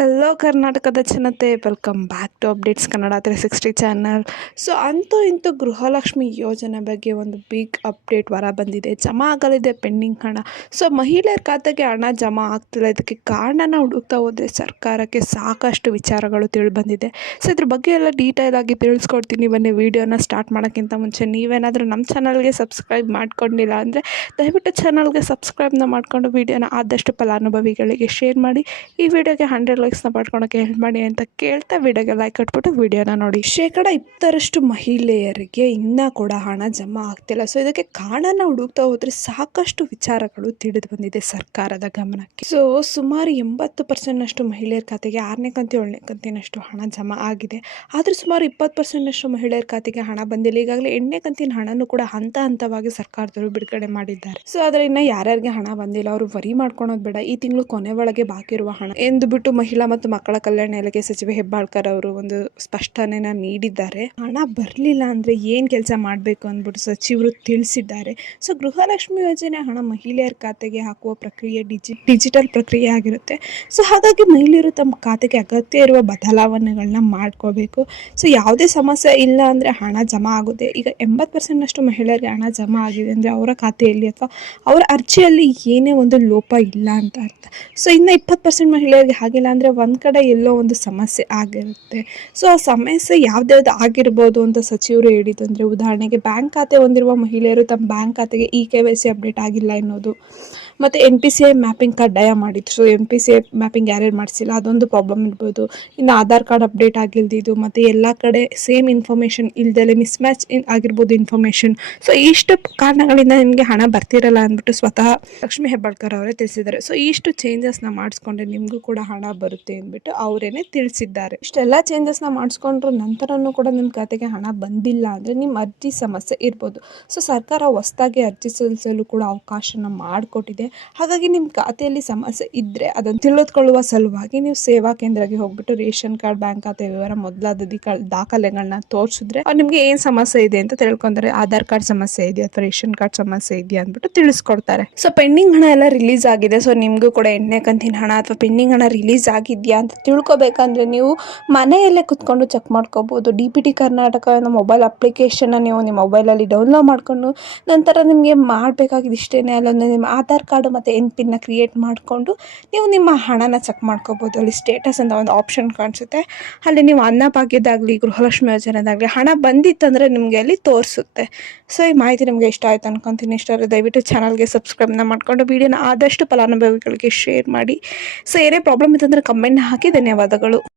Hello ಕರ್ನಾಟಕದ ಜನತೆ, welcome back to updates Kannada 360 channel. So ಅಂತೂ ಇಂತೂ ಗೃಹಲಕ್ಷ್ಮಿ ಯೋಜನೆ ಬಗ್ಗೆ ಒಂದು ಬಿಗ್ ಅಪ್ಡೇಟ್ ಹೊರ ಬಂದಿದೆ. ಜಮಾ ಆಗಲಿದೆ ಪೆಂಡಿಂಗ್ ಹಣ. ಸೊ ಮಹಿಳೆಯರ ಖಾತೆಗೆ ಹಣ ಜಮಾ ಆಗ್ತಿಲ್ಲ. ಇದಕ್ಕೆ ಕಾರಣನ ಹುಡುಕ್ತಾ ಹೋದರೆ ಸರ್ಕಾರಕ್ಕೆ ಸಾಕಷ್ಟು ವಿಚಾರಗಳು ತಿಳಿ ಬಂದಿದೆ. ಸೊ ಇದ್ರ ಬಗ್ಗೆ ಎಲ್ಲ ಡೀಟೇಲ್ ಆಗಿ ತಿಳಿಸ್ಕೊಡ್ತೀನಿ. ಬನ್ನಿ ವಿಡಿಯೋನ ಸ್ಟಾರ್ಟ್ ಮಾಡೋಕ್ಕಿಂತ ಮುಂಚೆ ನೀವೇನಾದರೂ ನಮ್ಮ ಚಾನಲ್ಗೆ ಸಬ್ಸ್ಕ್ರೈಬ್ ಮಾಡ್ಕೊಂಡಿಲ್ಲ ಅಂದರೆ ದಯವಿಟ್ಟು ಚಾನಲ್ಗೆ ಸಬ್ಸ್ಕ್ರೈಬ್ನ ಮಾಡಿಕೊಂಡು ವಿಡಿಯೋನ ಆದಷ್ಟು ಫಲಾನುಭವಿಗಳಿಗೆ ಶೇರ್ ಮಾಡಿ. ಈ ವಿಡಿಯೋಗೆ 100 ಲೈಕ್ಸ್ನ ಪಡ್ಕೊಳಕ್ಕೆ ಹೆಲ್ಪ್ ಮಾಡಿ ಅಂತ ಕೇಳ್ತಾ ವಿಡಿಯೋಗೆ ಲೈಕ್ ಕೊಟ್ಬಿಟ್ಟು ವಿಡಿಯೋನ ನೋಡಿ. 20% ಮಹಿಳೆಯರಿಗೆ ಇನ್ನೂ ಕೂಡ ಹಣ ಜಮಾ ಆಗ್ತಿಲ್ಲ. ಸೊ ಇದಕ್ಕೆ ಕಾರಣನ ಹುಡುಕ್ತಾ ಹೋದರೆ ಸಾಕಷ್ಟು ವಿಚಾರಗಳು ತಿಳಿದು ಬಂದಿದೆ ಸರ್ಕಾರದ ಗಮನಕ್ಕೆ. ಸೊ ಸುಮಾರು 80% ಮಹಿಳೆಯರ ಖಾತೆಗೆ 6ನೇ ಕಂತು 7ನೇ ಕಂತಿನಷ್ಟು ಹಣ ಜಮಾ ಆಗಿದೆ. ಆದರೆ ಸುಮಾರು 20% ಮಹಿಳೆಯರ ಖಾತೆಗೆ ಹಣ ಬಂದಿಲ್ಲ. ಈಗಾಗಲೇ 8ನೇ ಕಂತಿನ ಹಣನೂ ಕೂಡ ಹಂತ ಹಂತವಾಗಿ ಸರ್ಕಾರದವರು ಬಿಡುಗಡೆ ಮಾಡಿದ್ದಾರೆ. ಸೊ ಆದರೆ ಇನ್ನು ಯಾರ್ಯಾರಿಗೆ ಹಣ ಬಂದಿಲ್ಲ ಅವರು ವರಿ ಮಾಡ್ಕೊಳೋದು ಬೇಡ. ಈ ತಿಂಗಳು ಕೊನೆ ಒಳಗೆ ಬಾಕಿ ಇರುವ ಹಣ ಎಂದು ಬಿಟ್ಟು ಮಹಿಳಾ ಮತ್ತು ಮಕ್ಕಳ ಕಲ್ಯಾಣ ಇಲಾಖೆ ಸಚಿವೆ ಹೆಬ್ಬಾಳ್ಕರ್ ಅವರು ಒಂದು ಸ್ಪಷ್ಟನೆನ ನೀಡಿದ್ದಾರೆ. ಹಣ ಬರಲಿಲ್ಲ ಅಂದರೆ ಏನು ಕೆಲಸ ಮಾಡಬೇಕು ಅಂದ್ಬಿಟ್ಟು ಸಚಿವರು ತಿಳಿಸಿದ್ದಾರೆ. ಸೊ ಗೃಹಲಕ್ಷ್ಮಿ ಯೋಜನೆ ಹಣ ಮಹಿಳೆಯರ ಖಾತೆಗೆ ಹಾಕುವ ಪ್ರಕ್ರಿಯೆ ಡಿಜಿಟಲ್ ಪ್ರಕ್ರಿಯೆ ಆಗಿರುತ್ತೆ. ಸೊ ಹಾಗಾಗಿ ಮಹಿಳೆಯರು ತಮ್ಮ ಖಾತೆಗೆ ಅಗತ್ಯ ಇರುವ ಬದಲಾವಣೆಗಳನ್ನ ಮಾಡ್ಕೋಬೇಕು. ಸೊ ಯಾವುದೇ ಸಮಸ್ಯೆ ಇಲ್ಲ ಅಂದರೆ ಹಣ ಜಮಾ ಆಗುತ್ತೆ. ಈಗ 80% ಮಹಿಳೆಯರಿಗೆ ಹಣ ಜಮಾ ಆಗಿದೆ ಅಂದರೆ ಅವರ ಖಾತೆಯಲ್ಲಿ ಅಥವಾ ಅವರ ಅರ್ಜಿಯಲ್ಲಿ ಏನೇ ಒಂದು ಲೋಪ ಇಲ್ಲ ಅಂತ ಅರ್ಥ. ಸೊ ಇನ್ನು 20% ಮಹಿಳೆಯರಿಗೆ ಹಾಗಿಲ್ಲ ಅಂದರೆ ಒಂದು ಕಡೆ ಎಲ್ಲೋ ಒಂದು ಸಮಸ್ಯೆ ಆಗಿರುತ್ತೆ. ಸೊ ಆ ಸಮಸ್ಯೆ ಯಾವ್ದ್ಯಾವ್ದು ಆಗಿರ್ಬೋದು ಅಂತ ಸಚಿವರು ಹೇಳಿದ್ದು ಅಂದರೆ, ಉದಾಹರಣೆಗೆ ಬ್ಯಾಂಕ್ ಖಾತೆ ಹೊಂದಿರುವ ಮಹಿಳೆಯರು ತಮ್ಮ ಬ್ಯಾಂಕ್ ಖಾತೆಗೆ KYC ಅಪ್ಡೇಟ್ ಆಗಿಲ್ಲ ಎನ್ನೋದು, ಮತ್ತು NPCI ಮ್ಯಾಪಿಂಗ್ ಕಡ್ಡಾಯ ಮಾಡಿದ್ರು. ಸೊ NPCI ಮ್ಯಾಪಿಂಗ್ ಯಾರ್ಯಾರು ಮಾಡಿಸಿಲ್ಲ ಅದೊಂದು ಪ್ರಾಬ್ಲಮ್ ಇರ್ಬೋದು. ಇನ್ನು ಆಧಾರ್ ಕಾರ್ಡ್ ಅಪ್ಡೇಟ್ ಆಗಿಲ್ದಿದ್ದು, ಮತ್ತು ಎಲ್ಲ ಕಡೆ ಸೇಮ್ ಇನ್ಫಾರ್ಮೇಷನ್ ಇಲ್ದಲೆ ಮಿಸ್ಮ್ಯಾಚ್ ಆಗಿರ್ಬೋದು ಇನ್ಫಾರ್ಮೇಷನ್. ಸೊ ಇಷ್ಟು ಕಾರಣಗಳಿಂದ ನಿಮಗೆ ಹಣ ಬರ್ತಿರಲ್ಲ ಅಂದ್ಬಿಟ್ಟು ಸ್ವತಃ ಲಕ್ಷ್ಮಿ ಹೆಬ್ಬಾಳ್ಕರ್ ಅವರೇ ತಿಳಿಸಿದ್ದಾರೆ. ಸೊ ಇಷ್ಟು ಚೇಂಜಸ್ನ ಮಾಡಿಸ್ಕೊಂಡ್ರೆ ನಿಮಗೂ ಕೂಡ ಹಣ ಬರುತ್ತೆ ಅಂದ್ಬಿಟ್ಟು ಅವರೇನೆ ತಿಳಿಸಿದ್ದಾರೆ. ಇಷ್ಟೆಲ್ಲ ಚೇಂಜಸ್ನ ಮಾಡಿಸ್ಕೊಂಡ್ರ ನಂತರನೂ ಕೂಡ ನಿಮ್ಮ ಖಾತೆಗೆ ಹಣ ಬಂದಿಲ್ಲ ಅಂದರೆ ನಿಮ್ಮ ಅರ್ಜಿ ಸಮಸ್ಯೆ ಇರ್ಬೋದು. ಸೊ ಸರ್ಕಾರ ಹೊಸದಾಗಿ ಅರ್ಜಿ ಸಲ್ಲಿಸಲು ಕೂಡ ಅವಕಾಶನ ಮಾಡಿಕೊಟ್ಟಿದೆ. ಹಾಗಾಗಿ ನಿಮ್ಮ ಖಾತೆಯಲ್ಲಿ ಸಮಸ್ಯೆ ಇದ್ದರೆ ಅದನ್ನು ತಿಳಿದುಕೊಳ್ಳುವ ಸಲುವಾಗಿ ನೀವು ಸೇವಾ ಕೇಂದ್ರಕ್ಕೆ ಹೋಗ್ಬಿಟ್ಟು ರೇಷನ್ ಕಾರ್ಡ್, ಬ್ಯಾಂಕ್ ಖಾತೆ ವಿವರ ಮೊದಲಾದ ದಾಖಲೆಗಳನ್ನ ತೋರಿಸಿದ್ರೆ ಅವ್ರು ನಿಮಗೆ ಏನು ಸಮಸ್ಯೆ ಇದೆ ಅಂತ ತಿಳ್ಕೊಂತಾರೆ. ಆಧಾರ್ ಕಾರ್ಡ್ ಸಮಸ್ಯೆ ಇದೆಯಾ ಅಥವಾ ರೇಷನ್ ಕಾರ್ಡ್ ಸಮಸ್ಯೆ ಇದೆಯಾ ಅಂದ್ಬಿಟ್ಟು ತಿಳಿಸ್ಕೊಡ್ತಾರೆ. ಸೊ ಪೆಂಡಿಂಗ್ ಹಣ ಎಲ್ಲ ರಿಲೀಸ್ ಆಗಿದೆ. ಸೊ ನಿಮಗೂ ಕೂಡ 8ನೇ ಕಂತಿನ ಹಣ ಅಥವಾ ಪೆಂಡಿಂಗ್ ಹಣ ರಿಲೀಸ್ ಆಗಿದೆಯಾ ಅಂತ ತಿಳ್ಕೊಬೇಕಂದ್ರೆ ನೀವು ಮನೆಯಲ್ಲೇ ಕುತ್ಕೊಂಡು ಚೆಕ್ ಮಾಡ್ಕೋಬೋದು. DBT ಕರ್ನಾಟಕ ಅನ್ನೋ ಮೊಬೈಲ್ ಅಪ್ಲಿಕೇಶನ್ನ ನೀವು ನಿಮ್ಮ ಮೊಬೈಲಲ್ಲಿ ಡೌನ್ಲೋಡ್ ಮಾಡಿಕೊಂಡು ನಂತರ ನಿಮಗೆ ಮಾಡಬೇಕಾಗಿದ್ದು ಇಷ್ಟೇ, ಅಲ್ಲೊಂದು ನಿಮ್ಮ ಆಧಾರ್ ಕಾರ್ಡು ಮತ್ತು NPN ಕ್ರಿಯೇಟ್ ಮಾಡಿಕೊಂಡು ನೀವು ನಿಮ್ಮ ಹಣನ ಚೆಕ್ ಮಾಡ್ಕೋಬೋದು. ಅಲ್ಲಿ ಸ್ಟೇಟಸ್ ಅಂತ ಒಂದು ಆಪ್ಷನ್ ಕಾಣಿಸುತ್ತೆ. ಅಲ್ಲಿ ನೀವು ಅನ್ನಭಾಗ್ಯದಾಗಲಿ ಗೃಹಲಕ್ಷ್ಮಿ ಯೋಜನೆದಾಗಲಿ ಹಣ ಬಂದಿತ್ತಂದರೆ ನಿಮಗೆ ಅಲ್ಲಿ ತೋರಿಸುತ್ತೆ. ಸೊ ಈ ಮಾಹಿತಿ ನಿಮಗೆ ಇಷ್ಟ ಆಯಿತು ಅನ್ಕೊತೀನಿ. ಇಷ್ಟ ಆದರೆ ದಯವಿಟ್ಟು ಚಾನಲ್ಗೆ ಸಬ್ಸ್ಕ್ರೈಬ್ನ ಮಾಡಿಕೊಂಡು ವಿಡಿಯೋನ ಆದಷ್ಟು ಫಲಾನುಭವಿಗಳಿಗೆ ಶೇರ್ ಮಾಡಿ. ಸೊ ಏನೇ ಪ್ರಾಬ್ಲಮ್ ಇತ್ತಂದರೆ ಕಮೆಂಟ್ನ ಹಾಕಿ. ಧನ್ಯವಾದಗಳು.